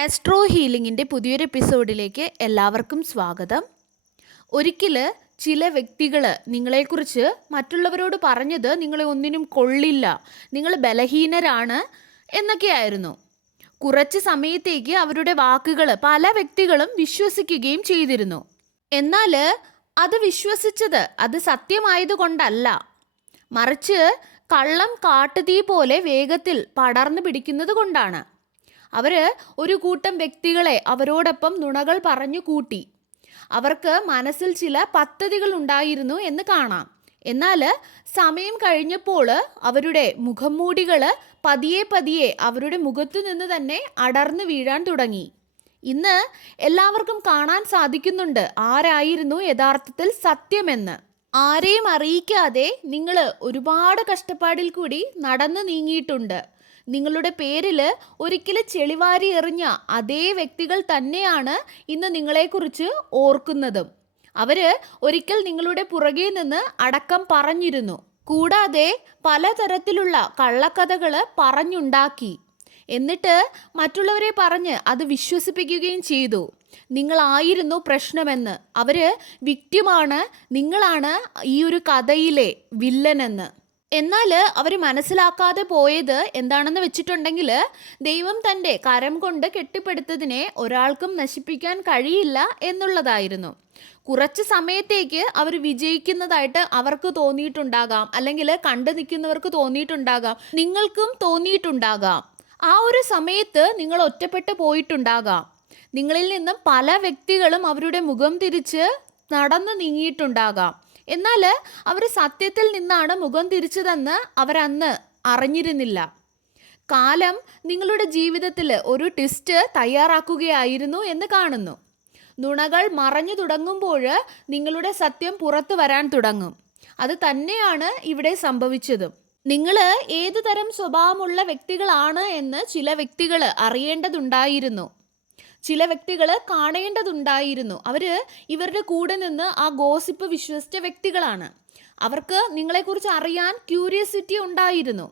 Astro ഹീലിംഗിൻ്റെ പുതിയൊരു എപ്പിസോഡിലേക്ക് എല്ലാവർക്കും സ്വാഗതം. ഒരിക്കൽ ചില വ്യക്തികൾ നിങ്ങളെക്കുറിച്ച് മറ്റുള്ളവരോട് പറഞ്ഞത് നിങ്ങളെ ഒന്നിനും കൊള്ളില്ല, നിങ്ങൾ ബലഹീനരാണ് എന്നൊക്കെയായിരുന്നു. കുറച്ച് സമയത്തേക്ക് അവരുടെ വാക്കുകൾ പല വ്യക്തികളും വിശ്വസിക്കുകയും ചെയ്തിരുന്നു. എന്നാൽ അത് വിശ്വസിച്ചത് അത് സത്യമായതുകൊണ്ടല്ല, മറിച്ച് കള്ളം കാട്ടുതീ പോലെ വേഗത്തിൽ പടർന്നു പിടിക്കുന്നത് കൊണ്ടാണ്. അവർ ഒരു കൂട്ടം വ്യക്തികളെ അവരോടൊപ്പം നുണകൾ പറഞ്ഞു കൂട്ടി. അവർക്ക് മനസ്സിൽ ചില പദ്ധതികൾ ഉണ്ടായിരുന്നു എന്ന് കാണാം. എന്നാൽ സമയം കഴിഞ്ഞപ്പോൾ അവരുടെ മുഖംമൂടികൾ പതിയെ പതിയെ അവരുടെ മുഖത്തു നിന്ന് തന്നെ അടർന്നു വീഴാൻ തുടങ്ങി. ഇന്ന് എല്ലാവർക്കും കാണാൻ സാധിക്കുന്നുണ്ട് ആരായിരുന്നു യഥാർത്ഥത്തിൽ സത്യമെന്ന്. ആരെയും അറിയിക്കാതെ നിങ്ങൾ ഒരുപാട് കഷ്ടപ്പാടിൽ കൂടി നടന്നു നീങ്ങിയിട്ടുണ്ട്. നിങ്ങളുടെ പേരിൽ ഒരിക്കൽ ചെളിവാരി എറിഞ്ഞ അതേ വ്യക്തികൾ തന്നെയാണ് ഇന്ന് നിങ്ങളെക്കുറിച്ച് ഓർക്കുന്നതും. അവർ ഒരിക്കൽ നിങ്ങളുടെ പുറകെ നിന്ന് അടക്കം പറഞ്ഞിരുന്നു. കൂടാതെ പലതരത്തിലുള്ള കള്ളക്കഥകൾ പറഞ്ഞുണ്ടാക്കി. എന്നിട്ട് മറ്റുള്ളവരെ പറഞ്ഞ് അത് വിശ്വസിപ്പിക്കുകയും ചെയ്തു. നിങ്ങളായിരുന്നു പ്രശ്നമെന്ന്, അവർ വിക്ടിമാണ്, നിങ്ങളാണ് ഈ ഒരു കഥയിലെ വില്ലനെന്ന്. എന്നാൽ അവർ മനസ്സിലാക്കാതെ പോയത് എന്താണെന്ന് വെച്ചിട്ടുണ്ടെങ്കിൽ, ദൈവം തൻ്റെ കരം കൊണ്ട് കെട്ടിപ്പടുത്തതിനെ ഒരാൾക്കും നശിപ്പിക്കാൻ കഴിയില്ല എന്നുള്ളതായിരുന്നു. കുറച്ച് സമയത്തേക്ക് അവർ വിജയിക്കുന്നതായിട്ട് അവർക്ക് തോന്നിയിട്ടുണ്ടാകാം, അല്ലെങ്കിൽ കണ്ടു നിൽക്കുന്നവർക്ക് തോന്നിയിട്ടുണ്ടാകാം, നിങ്ങൾക്കും തോന്നിയിട്ടുണ്ടാകാം. ആ ഒരു സമയത്ത് നിങ്ങൾ ഒറ്റപ്പെട്ടു പോയിട്ടുണ്ടാകാം. നിങ്ങളിൽ നിന്നും പല വ്യക്തികളും അവരുടെ മുഖം തിരിച്ച് നടന്നു നീങ്ങിയിട്ടുണ്ടാകാം. എന്നാൽ അവർ സത്യത്തിൽ നിന്നാണ് മുഖം തിരിച്ചതെന്ന് അവരന്ന് അറിഞ്ഞിരുന്നില്ല. കാലം നിങ്ങളുടെ ജീവിതത്തിൽ ഒരു ട്വിസ്റ്റ് തയ്യാറാക്കുകയായിരുന്നു എന്ന് കാണുന്നു. നുണകൾ മറഞ്ഞു തുടങ്ങുമ്പോൾ നിങ്ങളുടെ സത്യം പുറത്തു വരാൻ തുടങ്ങും. അത് തന്നെയാണ് ഇവിടെ സംഭവിച്ചതും. നിങ്ങൾ ഏതു തരം സ്വഭാവമുള്ള വ്യക്തികളാണ് എന്ന് ചില വ്യക്തികൾ അറിയേണ്ടതുണ്ടായിരുന്നു, ചില വ്യക്തികൾ കാണേണ്ടതുണ്ടായിരുന്നു. അവർ ഇവരുടെ കൂടെ നിന്ന് ആ ഗോസിപ്പ് വിശ്വസിച്ച വ്യക്തികളാണ്. അവർക്ക് നിങ്ങളെക്കുറിച്ച് അറിയാൻ ക്യൂരിയോസിറ്റി ഉണ്ടായിരുന്നു.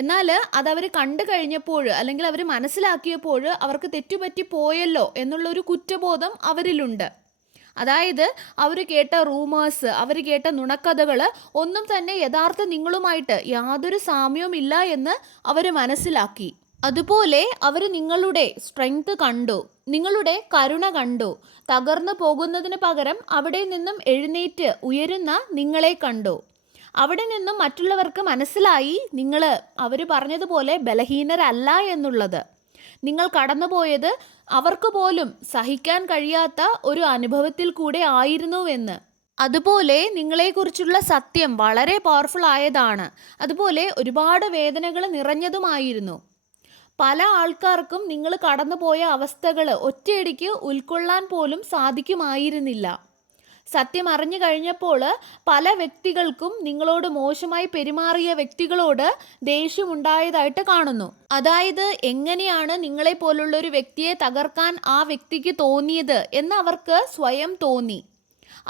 എന്നാൽ അതവർ കണ്ടു കഴിഞ്ഞപ്പോൾ, അല്ലെങ്കിൽ അവർ മനസ്സിലാക്കിയപ്പോൾ അവർക്ക് തെറ്റുപറ്റി പോയല്ലോ എന്നുള്ളൊരു കുറ്റബോധം അവരിലുണ്ട്. അതായത് അവർ കേട്ട റൂമേഴ്സ്, അവർ കേട്ട നുണക്കഥകൾ ഒന്നും തന്നെ യഥാർത്ഥ നിങ്ങളുമായിട്ട് യാതൊരു സാമ്യവുമില്ല എന്ന് അവർ മനസ്സിലാക്കി. അതുപോലെ അവർ നിങ്ങളുടെ സ്ട്രെങ്ത് കണ്ടു, നിങ്ങളുടെ കരുണ കണ്ടു. തകർന്നു പോകുന്നതിന് പകരം അവിടെ നിന്നും എഴുന്നേറ്റ് ഉയരുന്ന നിങ്ങളെ കണ്ടു. അവിടെ നിന്നും മറ്റുള്ളവർക്ക് മനസ്സിലായി നിങ്ങൾ അവർ പറഞ്ഞതുപോലെ ബലഹീനരല്ല എന്നുള്ളത്. നിങ്ങൾ കടന്നുപോയത് അവർക്ക് പോലും സഹിക്കാൻ കഴിയാത്ത ഒരു അനുഭവത്തിൽ കൂടെ ആയിരുന്നുവെന്ന്. അതുപോലെ നിങ്ങളെക്കുറിച്ചുള്ള സത്യം വളരെ പവർഫുൾ ആയതാണ്. അതുപോലെ ഒരുപാട് വേദനകൾ നിറഞ്ഞതുമായിരുന്നു. പല ആൾക്കാർക്കും നിങ്ങൾ കടന്നുപോയ അവസ്ഥകൾ ഒറ്റയടിക്ക് ഉൾക്കൊള്ളാൻ പോലും സാധിക്കുമായിരുന്നില്ല. സത്യം അറിഞ്ഞു കഴിഞ്ഞപ്പോൾ പല വ്യക്തികൾക്കും നിങ്ങളോട് മോശമായി പെരുമാറിയ വ്യക്തികളോട് ദേഷ്യമുണ്ടായതായിട്ട് കാണുന്നു. അതായത് എങ്ങനെയാണ് നിങ്ങളെപ്പോലുള്ളൊരു വ്യക്തിയെ തകർക്കാൻ ആ വ്യക്തിക്ക് തോന്നിയത് എന്ന് അവർക്ക് സ്വയം തോന്നി.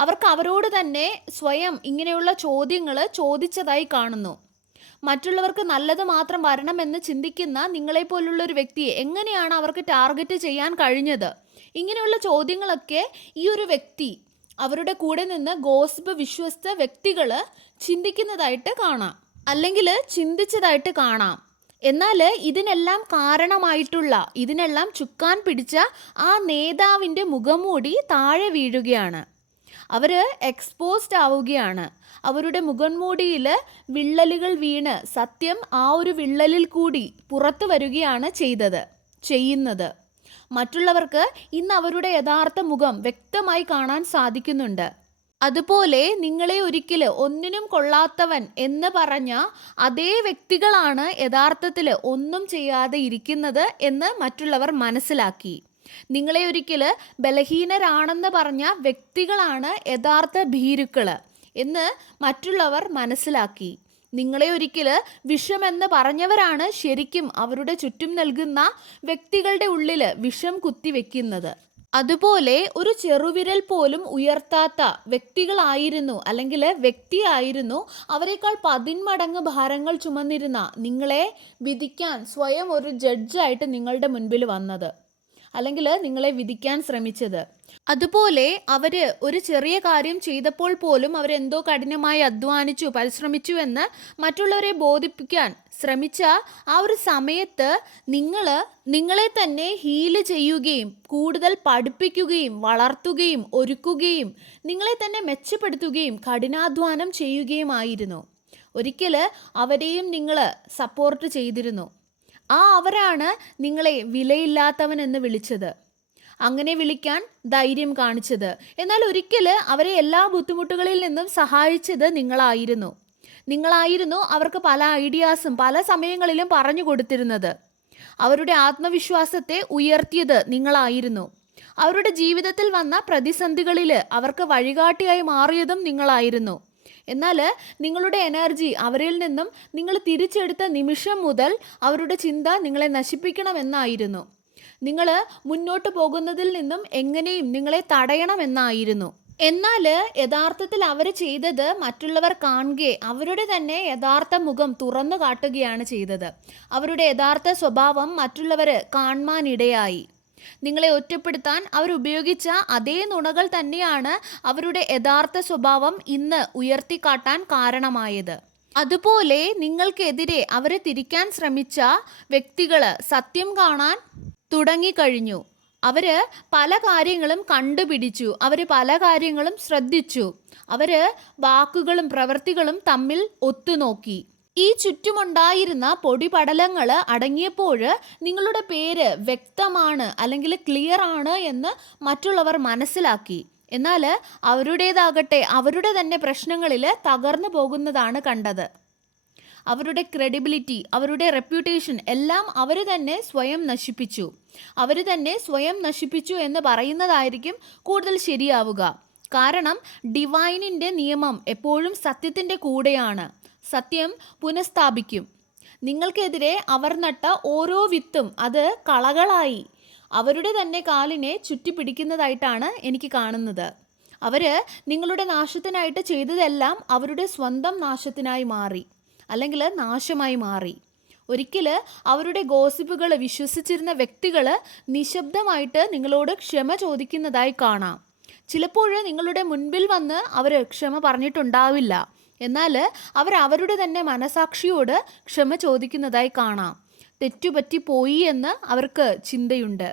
അവർക്ക് അവരോട് തന്നെ സ്വയം ഇങ്ങനെയുള്ള ചോദ്യങ്ങൾ ചോദിച്ചതായി കാണുന്നു. മറ്റുള്ളവർക്ക് നല്ലത് മാത്രം വരണമെന്ന് ചിന്തിക്കുന്ന നിങ്ങളെപ്പോലുള്ള ഒരു വ്യക്തിയെ എങ്ങനെയാണ് അവർക്ക് ടാർഗറ്റ് ചെയ്യാൻ കഴിഞ്ഞത്? ഇങ്ങനെയുള്ള ചോദ്യങ്ങളൊക്കെ ഈ ഒരു വ്യക്തി, അവരുടെ കൂടെ നിന്ന് ഗോസിപ്പ് വിശ്വസ്ത വ്യക്തികൾ ചിന്തിക്കുന്നതായിട്ട് കാണാം, അല്ലെങ്കിൽ ചിന്തിച്ചതായിട്ട് കാണാം. എന്നാൽ ഇതിനെല്ലാം കാരണമായിട്ടുള്ള, ഇതിനെല്ലാം ചുക്കാൻ പിടിച്ച ആ നേതാവിൻ്റെ മുഖംമൂടി താഴെ വീഴുകയാണ്. അവർ എക്സ്പോസ്ഡ് ആവുകയാണ്. അവരുടെ മുഖംമൂടിയിൽ വിള്ളലുകൾ വീണ് സത്യം ആ ഒരു വിള്ളലിൽ കൂടി പുറത്തു വരികയാണ് ചെയ്യുന്നത്. മറ്റുള്ളവർക്ക് ഇന്ന് അവരുടെ യഥാർത്ഥ മുഖം വ്യക്തമായി കാണാൻ സാധിക്കുന്നുണ്ട്. അതുപോലെ നിങ്ങളെ ഒരിക്കൽ ഒന്നിനും കൊള്ളാത്തവൻ എന്ന് പറഞ്ഞ അതേ വ്യക്തികളാണ് യഥാർത്ഥത്തിൽ ഒന്നും ചെയ്യാതെ ഇരിക്കുന്നത് എന്ന് മറ്റുള്ളവർ മനസ്സിലാക്കി. നിങ്ങളെ ഒരിക്കൽ ബലഹീനരാണെന്ന് പറഞ്ഞ വ്യക്തികളാണ് യഥാർത്ഥ ഭീരുക്കൾ എന്ന് മറ്റുള്ളവർ മനസ്സിലാക്കി. നിങ്ങളെ ഒരിക്കൽ വിഷമെന്ന് പറഞ്ഞവരാണ് ശരിക്കും അവരുടെ ചുറ്റും നൽകുന്ന വ്യക്തികളുടെ ഉള്ളിൽ വിഷം കുത്തിവെക്കുന്നത്. അതുപോലെ ഒരു ചെറുവിരൽ പോലും ഉയർത്താത്ത വ്യക്തികളായിരുന്നു, അല്ലെങ്കിൽ വ്യക്തിയായിരുന്നു അവരെക്കാൾ 10 മടങ്ങ് ഭാരങ്ങൾ ചുമന്നിരുന്ന നിങ്ങളെ വിധിക്കാൻ സ്വയം ഒരു ജഡ്ജായിട്ട് നിങ്ങളുടെ മുൻപിൽ വന്നത്. അല്ലെങ്കിൽ നിങ്ങളെ വിധിക്കാൻ ശ്രമിച്ചത്. അതുപോലെ അവർ ഒരു ചെറിയ കാര്യം ചെയ്തപ്പോൾ പോലും അവരെന്തോ കഠിനമായി അധ്വാനിച്ചു, പരിശ്രമിച്ചു എന്ന് മറ്റുള്ളവരെ ബോധിപ്പിക്കാൻ ശ്രമിച്ച ആ ഒരു സമയത്ത് നിങ്ങളെ തന്നെ ഹീല് ചെയ്യുകയും കൂടുതൽ പഠിപ്പിക്കുകയും വളർത്തുകയും ഒരുക്കുകയും നിങ്ങളെ തന്നെ മെച്ചപ്പെടുത്തുകയും കഠിനാധ്വാനം ചെയ്യുകയുമായിരുന്നു. ഒരിക്കൽ അവരെയും നിങ്ങൾ സപ്പോർട്ട് ചെയ്തിരുന്നു. അവരാണ് നിങ്ങളെ വിലയില്ലാത്തവൻ എന്ന് വിളിച്ചത്, അങ്ങനെ വിളിക്കാൻ ധൈര്യം കാണിച്ചത്. എന്നാൽ ഒരിക്കൽ അവരെ എല്ലാ ബുദ്ധിമുട്ടുകളിൽ നിന്നും സഹായിച്ചത് നിങ്ങളായിരുന്നു അവർക്ക് പല ഐഡിയാസും പല സമയങ്ങളിലും പറഞ്ഞു കൊടുത്തിരുന്നത്. അവരുടെ ആത്മവിശ്വാസത്തെ ഉയർത്തിയത് നിങ്ങളായിരുന്നു. അവരുടെ ജീവിതത്തിൽ വന്ന പ്രതിസന്ധികളിൽ അവർക്ക് വഴികാട്ടിയായി മാറിയതും നിങ്ങളായിരുന്നു. എന്നാൽ നിങ്ങളുടെ എനർജി അവരിൽ നിന്നും നിങ്ങൾ തിരിച്ചെടുത്ത നിമിഷം മുതൽ അവരുടെ ചിന്ത നിങ്ങളെ നശിപ്പിക്കണമെന്നായിരുന്നു. നിങ്ങൾ മുന്നോട്ട് പോകുന്നതിൽ നിന്നും എങ്ങനെയും നിങ്ങളെ തടയണമെന്നായിരുന്നു. എന്നാൽ യഥാർത്ഥത്തിൽ അവർ ചെയ്തത് മറ്റുള്ളവർ കാണുകയെ അവരുടെ തന്നെ യഥാർത്ഥ മുഖം തുറന്നു കാട്ടുകയാണ് ചെയ്തത്. അവരുടെ യഥാർത്ഥ സ്വഭാവം മറ്റുള്ളവർ കാണുവാനിടയായി. നിങ്ങളെ ഒറ്റപ്പെടുത്താൻ അവരുപയോഗിച്ച അതേ നുണകൾ തന്നെയാണ് അവരുടെ യഥാർത്ഥ സ്വഭാവം ഇന്ന് ഉയർത്തിക്കാട്ടാൻ കാരണമായത്. അതുപോലെ നിങ്ങൾക്കെതിരെ അവരെ തിരിക്കാൻ ശ്രമിച്ച വ്യക്തികൾ സത്യം കാണാൻ തുടങ്ങിക്കഴിഞ്ഞു. അവർ പല കാര്യങ്ങളും കണ്ടുപിടിച്ചു, അവർ പല കാര്യങ്ങളും ശ്രദ്ധിച്ചു, അവർ വാക്കുകളും പ്രവൃത്തികളും തമ്മിൽ ഒത്തുനോക്കി. ഈ ചുറ്റുമുണ്ടായിരുന്ന പൊടിപടലങ്ങൾ അടങ്ങിയപ്പോൾ നിങ്ങളുടെ പേര് വ്യക്തമാണ് അല്ലെങ്കിൽ ക്ലിയർ ആണ് എന്ന് മറ്റുള്ളവർ മനസ്സിലാക്കി. എന്നാൽ അവരുടേതാകട്ടെ അവരുടെ തന്നെ പ്രശ്നങ്ങളിൽ തകർന്നു പോകുന്നതാണ് കണ്ടത്. അവരുടെ ക്രെഡിബിലിറ്റി, അവരുടെ റെപ്യൂട്ടേഷൻ എല്ലാം അവർ തന്നെ സ്വയം നശിപ്പിച്ചു എന്ന് പറയുന്നതായിരിക്കും കൂടുതൽ ശരിയാവുക. കാരണം ഡിവൈനിൻ്റെ നിയമം എപ്പോഴും സത്യത്തിൻ്റെ കൂടെയാണ്. സത്യം പുനഃസ്ഥാപിക്കും. നിങ്ങൾക്കെതിരെ അവർ നട്ട ഓരോ വിത്തും അത് കളകളായി അവരുടെ തന്നെ കാലിനെ ചുറ്റിപ്പിടിക്കുന്നതായിട്ടാണ് എനിക്ക് കാണുന്നത്. അവർ നിങ്ങളുടെ നാശത്തിനായിട്ട് ചെയ്തതെല്ലാം അവരുടെ സ്വന്തം നാശത്തിനായി മാറി, അല്ലെങ്കിൽ നാശമായി മാറി. ഒരിക്കൽ അവരുടെ ഗോസിപ്പുകൾ വിശ്വസിച്ചിരുന്ന വ്യക്തികൾ നിശബ്ദമായിട്ട് നിങ്ങളോട് ക്ഷമ ചോദിക്കുന്നതായി കാണാം. ചിലപ്പോൾ നിങ്ങളുടെ മുൻപിൽ വന്ന് അവർ ക്ഷമ പറഞ്ഞിട്ടുണ്ടാവില്ല, എന്നാൽ അവരുടെ തന്നെ മനസാക്ഷിയോട് ക്ഷമ ചോദിക്കുന്നതായി കാണാം. തെറ്റുപറ്റിപ്പോയി എന്ന് അവർക്ക് ചിന്തയുണ്ട്.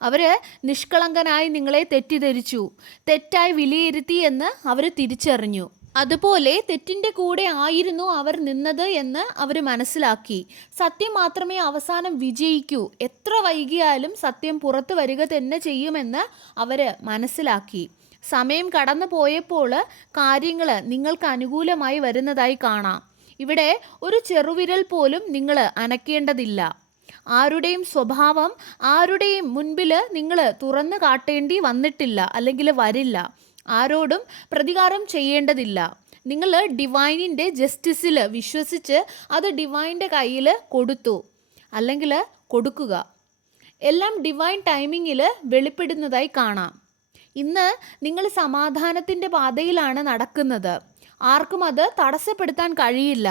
അവർ നിഷ്കളങ്കനായി നിങ്ങളെ തെറ്റിദ്ധരിച്ചു, തെറ്റായി വിലയിരുത്തി എന്ന് അവർ തിരിച്ചറിഞ്ഞു. അതുപോലെ തെറ്റിൻ്റെ കൂടെ ആയിരുന്നു അവർ നിന്നത് എന്ന് അവർ മനസ്സിലാക്കി. സത്യം മാത്രമേ അവസാനം വിജയിക്കൂ, എത്ര വൈകിയാലും സത്യം പുറത്തു വരിക തന്നെ ചെയ്യുമെന്ന് അവർ മനസ്സിലാക്കി. സമയം കടന്നു പോയപ്പോൾ കാര്യങ്ങൾ നിങ്ങൾക്ക് അനുകൂലമായി വരുന്നതായി കാണാം. ഇവിടെ ഒരു ചെറുവിരൽ പോലും നിങ്ങൾ അനക്കേണ്ടതില്ല. ആരുടെയും സ്വഭാവം ആരുടെയും മുൻപിൽ നിങ്ങൾ തുറന്നു കാട്ടേണ്ടി വന്നിട്ടില്ല, അല്ലെങ്കിൽ വരില്ല. ആരോടും പ്രതികാരം ചെയ്യേണ്ടതില്ല. നിങ്ങൾ ഡിവൈനിൻ്റെ ജസ്റ്റിസിൽ വിശ്വസിച്ച് അത് ഡിവൈൻ്റെ കയ്യിൽ കൊടുത്തു, അല്ലെങ്കിൽ കൊടുക്കുക. എല്ലാം ഡിവൈൻ ടൈമിങ്ങിൽ വെളിപ്പെടുന്നതായി കാണാം. ഇന്ന് നിങ്ങൾ സമാധാനത്തിൻ്റെ പാതയിലാണ് നടക്കുന്നത്. ആർക്കും അത് തടസ്സപ്പെടുത്താൻ കഴിയില്ല.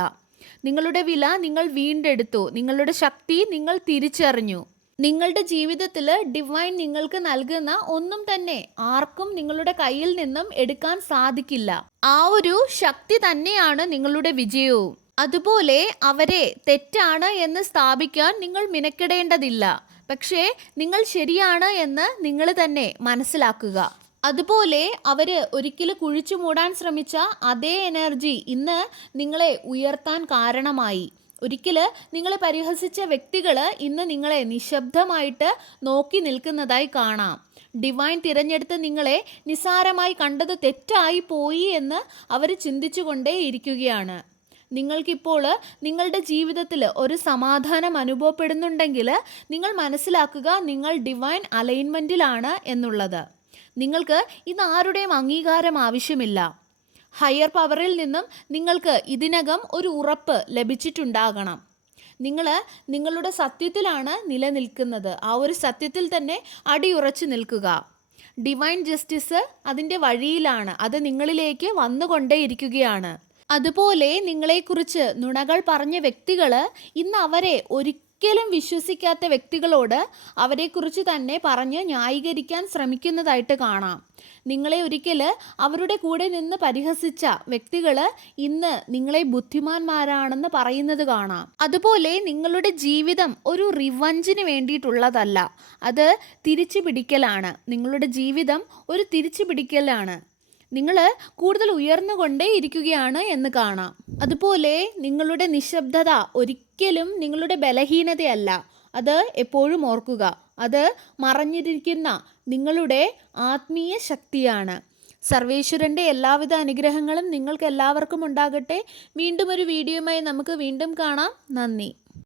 നിങ്ങളുടെ വില നിങ്ങൾ വീണ്ടെടുത്തു, നിങ്ങളുടെ ശക്തി നിങ്ങൾ തിരിച്ചറിഞ്ഞു. നിങ്ങളുടെ ജീവിതത്തിൽ ഡിവൈൻ നിങ്ങൾക്ക് നൽകുന്ന ഒന്നും തന്നെ ആർക്കും നിങ്ങളുടെ കയ്യിൽ നിന്നും എടുക്കാൻ സാധിക്കില്ല. ആ ഒരു ശക്തി തന്നെയാണ് നിങ്ങളുടെ വിജയവും. അതുപോലെ അവരെ തെറ്റാണ് എന്ന് സ്ഥാപിക്കാൻ നിങ്ങൾ മിനക്കെടേണ്ടതില്ല. പക്ഷേ നിങ്ങൾ ശരിയാണ് എന്ന് നിങ്ങൾ തന്നെ മനസ്സിലാക്കുക. അതുപോലെ അവർ ഒരിക്കൽ കുഴിച്ചു മൂടാൻ ശ്രമിച്ച അതേ എനർജി ഇന്ന് നിങ്ങളെ ഉയർത്താൻ കാരണമായി. ഒരിക്കൽ നിങ്ങളെ പരിഹസിച്ച വ്യക്തികൾ ഇന്ന് നിങ്ങളെ നിശബ്ദമായിട്ട് നോക്കി നിൽക്കുന്നതായി കാണാം. ഡിവൈൻ തിരഞ്ഞെടുത്ത് നിങ്ങളെ നിസ്സാരമായി കണ്ടത് തെറ്റായി പോയി എന്ന് അവർ ചിന്തിച്ചു കൊണ്ടേ ഇരിക്കുകയാണ്. നിങ്ങൾക്കിപ്പോൾ നിങ്ങളുടെ ജീവിതത്തിൽ ഒരു സമാധാനം അനുഭവപ്പെടുന്നുണ്ടെങ്കിൽ നിങ്ങൾ മനസ്സിലാക്കുക, നിങ്ങൾ ഡിവൈൻ അലൈൻമെൻറ്റിലാണ് എന്നുള്ളത്. നിങ്ങൾക്ക് ഇതാരുടെയും അംഗീകാരം ആവശ്യമില്ല. ഹയർ പവറിൽ നിന്നും നിങ്ങൾക്ക് ഇതിനകം ഒരു ഉറപ്പ് ലഭിച്ചിട്ടുണ്ടാകണം. നിങ്ങൾ നിങ്ങളുടെ സത്യത്തിലാണ് നിലനിൽക്കുന്നത്. ആ ഒരു സത്യത്തിൽ തന്നെ അടിയുറച്ചു നിൽക്കുക. ഡിവൈൻ ജസ്റ്റിസ് അതിൻ്റെ വഴിയിലാണ്, അത് നിങ്ങളിലേക്ക് വന്നുകൊണ്ടേയിരിക്കുകയാണ്. അതുപോലെ നിങ്ങളെക്കുറിച്ച് നുണകൾ പറഞ്ഞ വ്യക്തികൾ ഇന്ന് അവരെ ഒരിക്കലും വിശ്വസിക്കാത്ത വ്യക്തികളോട് അവരെക്കുറിച്ച് തന്നെ പറഞ്ഞ് ന്യായീകരിക്കാൻ ശ്രമിക്കുന്നതായിട്ട് കാണാം. നിങ്ങളെ ഒരിക്കൽ അവരുടെ കൂടെ നിന്ന് പരിഹസിച്ച വ്യക്തികൾ ഇന്ന് നിങ്ങളെ ബുദ്ധിമാന്മാരാണെന്ന് പറയുന്നത് കാണാം. അതുപോലെ നിങ്ങളുടെ ജീവിതം ഒരു റിവഞ്ചിന് വേണ്ടിയിട്ടുള്ളതല്ല, അത് തിരിച്ചു പിടിക്കലാണ്. നിങ്ങളുടെ ജീവിതം ഒരു തിരിച്ചു പിടിക്കലാണ്. നിങ്ങൾ കൂടുതൽ ഉയർന്നുകൊണ്ടേ ഇരിക്കുകയാണ് എന്ന് കാണാം. അതുപോലെ നിങ്ങളുടെ നിശബ്ദത ഒരിക്കലും നിങ്ങളുടെ ബലഹീനതയല്ല. അത് എപ്പോഴും ഓർക്കുക. അത് മറഞ്ഞിരിക്കുന്ന നിങ്ങളുടെ ആത്മീയ ശക്തിയാണ്. സർവേശ്വരൻ്റെ എല്ലാവിധ അനുഗ്രഹങ്ങളും നിങ്ങൾക്ക് എല്ലാവർക്കും ഉണ്ടാകട്ടെ. വീണ്ടും ഒരു വീഡിയോയുമായി നമുക്ക് വീണ്ടും കാണാം. നന്ദി.